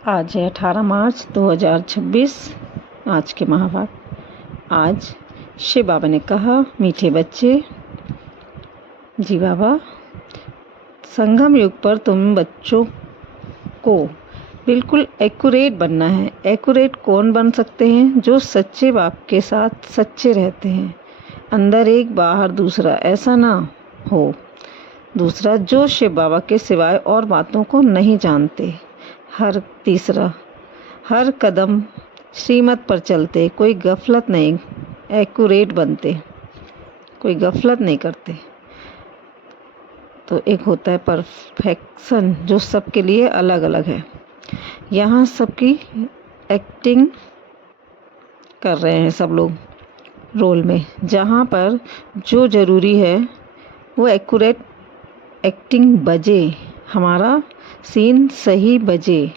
आज है 18 मार्च 2026। आज के महाभारत। आज शिव बाबा ने कहा, मीठे बच्चे। जी बाबा, संगम युग पर तुम बच्चों को बिल्कुल एक्यूरेट बनना है। एक्यूरेट कौन बन सकते हैं? जो सच्चे बाप के साथ सच्चे रहते हैं, अंदर एक बाहर दूसरा, ऐसा ना हो। दूसरा, जो शिव बाबा के सिवाय और बातों को नहीं जानते। तीसरा, हर कदम श्रीमत पर चलते, कोई गफलत नहीं, एक्यूरेट बनते, कोई गफलत नहीं करते। तो एक होता है परफेक्शन, जो सबके लिए अलग अलग है। यहाँ सबकी एक्टिंग कर रहे हैं सब लोग रोल में। जहाँ पर जो ज़रूरी है वो एक्यूरेट एक्टिंग बजे, हमारा सीन सही बजे।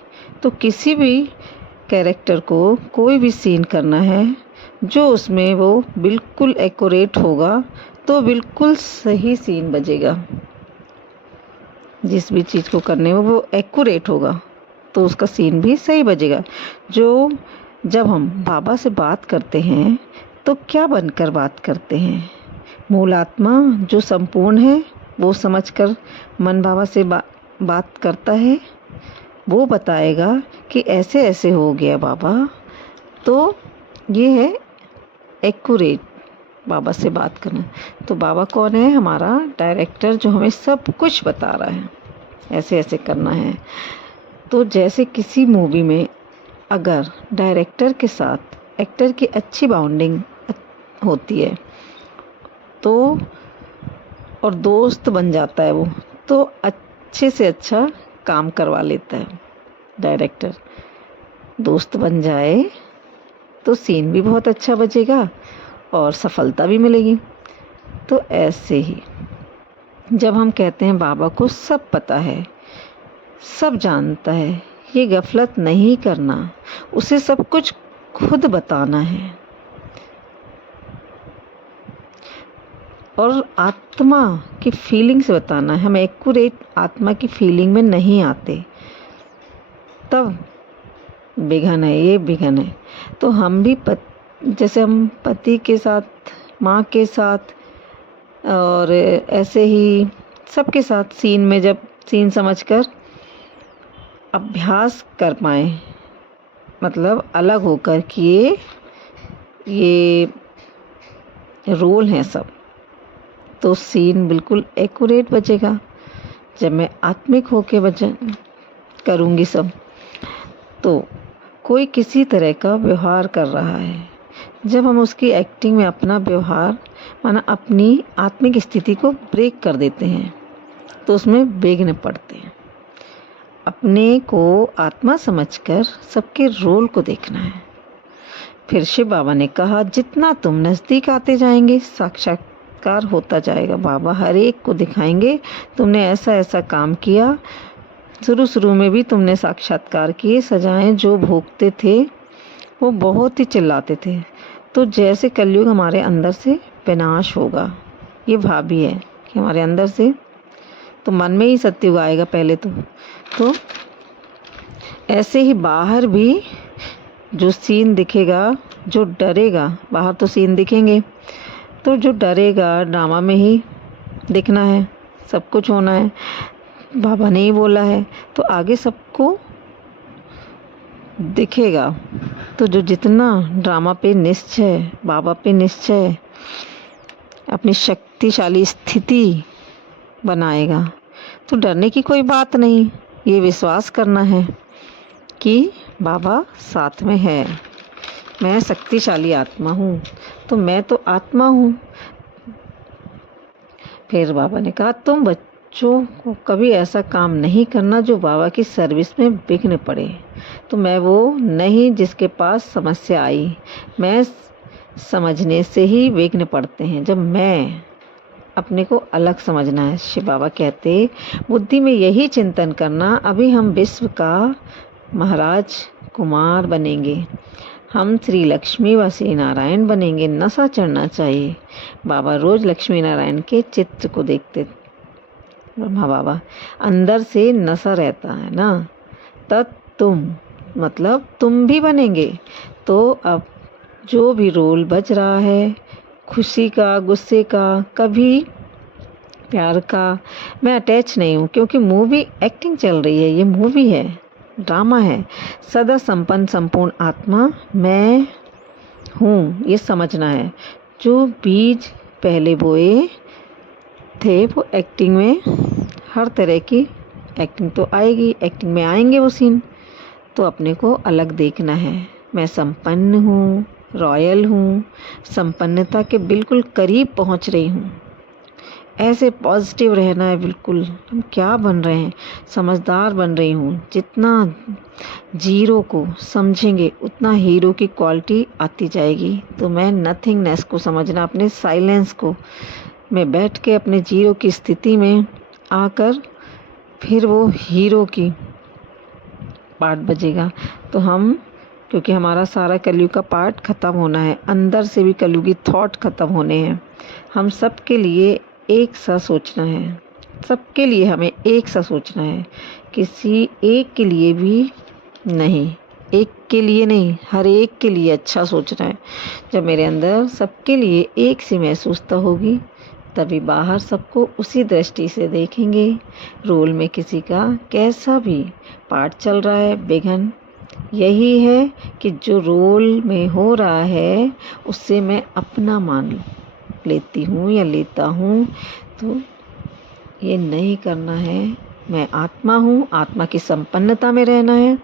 तो किसी भी कैरेक्टर को कोई भी सीन करना है, जो उसमें वो बिल्कुल एक्यूरेट होगा तो बिल्कुल सही सीन बजेगा। जिस भी चीज़ को करने में वो एक्यूरेट होगा तो उसका सीन भी सही बजेगा। जब हम बाबा से बात करते हैं तो क्या बनकर बात करते हैं? मूल आत्मा जो संपूर्ण है, वो समझकर मन बाबा से बात करता है। वो बताएगा कि ऐसे ऐसे हो गया बाबा। तो ये है एक्यूरेट बाबा से बात करना। तो बाबा कौन है? हमारा डायरेक्टर, जो हमें सब कुछ बता रहा है, ऐसे ऐसे करना है। तो जैसे किसी मूवी में अगर डायरेक्टर के साथ एक्टर की अच्छी बाउंडिंग होती है तो, और दोस्त बन जाता है वो, तो अच्छे से अच्छा काम करवा लेता है डायरेक्टर। दोस्त बन जाए तो सीन भी बहुत अच्छा बजेगा और सफलता भी मिलेगी। तो ऐसे ही जब हम कहते हैं बाबा को सब पता है, सब जानता है, ये गफलत नहीं करना, उसे सब कुछ खुद बताना है और आत्मा की फीलिंग से बताना है। हम एक्यूरेट आत्मा की फीलिंग में नहीं आते, तब विघन है, ये विघन है। तो हम भी जैसे हम पति के साथ, माँ के साथ और ऐसे ही सबके साथ सीन में जब सीन समझकर अभ्यास कर पाए, मतलब अलग होकर कि ये रोल हैं सब, तो सीन बिल्कुल एक्यूरेट बजेगा। जब मैं आत्मिक होके करूँगी सब, तो कोई किसी तरह का व्यवहार कर रहा है, जब हम उसकी एक्टिंग में अपना व्यवहार माना अपनी आत्मिक स्थिति को ब्रेक कर देते हैं, तो उसमें विघ्न पड़ते हैं। अपने को आत्मा समझकर सबके रोल को देखना है। फिर शिव बाबा ने कहा, जितना तुम नज़दीक आते जाएंगे साक्षात्कार होता जाएगा। बाबा हर एक को दिखाएंगे, तुमने ऐसा ऐसा काम किया। शुरू में भी तुमने साक्षात्कार किए। सजाएं जो भोगते थे वो बहुत ही चिल्लाते थे। तो जैसे कलयुग हमारे अंदर से विनाश होगा, ये भावी है कि हमारे अंदर से, तो मन में ही सत्युग आएगा पहले तो ऐसे ही बाहर भी जो सीन दिखेगा, जो डरेगा, बाहर तो सीन दिखेंगे, तो जो डरेगा ड्रामा में ही दिखना है, सब कुछ होना है। बाबा ने ही बोला है तो आगे सबको दिखेगा। तो जो जितना ड्रामा पे निश्चय, बाबा पे निश्चय, अपनी शक्तिशाली स्थिति बनाएगा, तो डरने की कोई बात नहीं। ये विश्वास करना है कि बाबा साथ में है। मैं शक्तिशाली आत्मा हूँ, तो मैं तो आत्मा हूँ। फिर बाबा ने कहा, तुम बच्चों को कभी ऐसा काम नहीं करना जो बाबा की सर्विस में विघ्न पड़े। तो मैं वो नहीं जिसके पास समस्या आई, मैं समझने से ही विघ्न पड़ते हैं। जब मैं अपने को अलग समझना है, शिव बाबा कहते, बुद्धि में यही चिंतन करना, अभी हम विश्व का महाराज कुमार बनेंगे, हम श्री लक्ष्मी व श्री नारायण बनेंगे। नशा चढ़ना चाहिए। बाबा रोज लक्ष्मी नारायण के चित्र को देखते। ब्रह्मा बाबा अंदर से नशा रहता है ना, तब तुम मतलब तुम भी बनेंगे। तो अब जो भी रोल बज रहा है, खुशी का, गुस्से का, कभी प्यार का, मैं अटैच नहीं हूँ, क्योंकि मूवी एक्टिंग चल रही है, ये मूवी है, ड्रामा है। सदा संपन्न संपूर्ण आत्मा मैं हूँ, ये समझना है। जो बीज पहले बोए थे वो एक्टिंग में, हर तरह की एक्टिंग तो आएगी, एक्टिंग में आएंगे वो सीन, तो अपने को अलग देखना है। मैं संपन्न हूँ, रॉयल हूँ, संपन्नता के बिल्कुल करीब पहुँच रही हूँ। ऐसे पॉजिटिव रहना है बिल्कुल। हम क्या बन रहे हैं, समझदार बन रही हूँ। जितना जीरो को समझेंगे उतना हीरो की क्वालिटी आती जाएगी। तो मैं नथिंगनेस को समझना, अपने साइलेंस को, मैं बैठ के अपने जीरो की स्थिति में आकर फिर वो हीरो की पार्ट बजेगा। तो हम, क्योंकि हमारा सारा कलयुग का पार्ट ख़त्म होना है, अंदर से भी कलयुगी थॉट ख़त्म होने हैं। हम सबके लिए एक सा सोचना है, सबके लिए हमें एक सा सोचना है, किसी एक के लिए भी नहीं, एक के लिए नहीं, हर एक के लिए अच्छा सोचना है। जब मेरे अंदर सबके लिए एक सी महसूसता होगी, तभी बाहर सबको उसी दृष्टि से देखेंगे। रोल में किसी का कैसा भी पार्ट चल रहा है, विघन यही है कि जो रोल में हो रहा है उससे मैं अपना मान लेती हूँ या लेता हूँ। तो ये नहीं करना है। मैं आत्मा हूँ, आत्मा की संपन्नता में रहना है।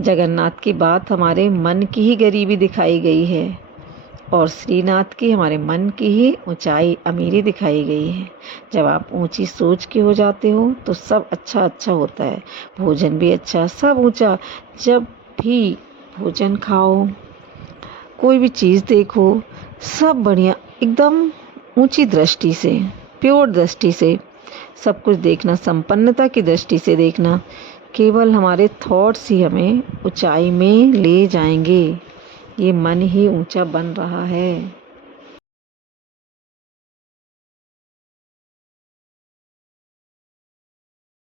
जगन्नाथ की बात हमारे मन की ही गरीबी दिखाई गई है, और श्रीनाथ की हमारे मन की ही ऊंचाई, अमीरी दिखाई गई है। जब आप ऊंची सोच के हो जाते हो तो सब अच्छा अच्छा होता है, भोजन भी अच्छा, सब ऊंचा। जब भी भोजन खाओ, कोई भी चीज़ देखो, सब बढ़िया, एकदम ऊंची दृष्टि से, प्योर दृष्टि से सब कुछ देखना, संपन्नता की दृष्टि से देखना। केवल हमारे थॉट्स ही हमें ऊंचाई में ले जाएंगे। ये मन ही ऊंचा बन रहा है।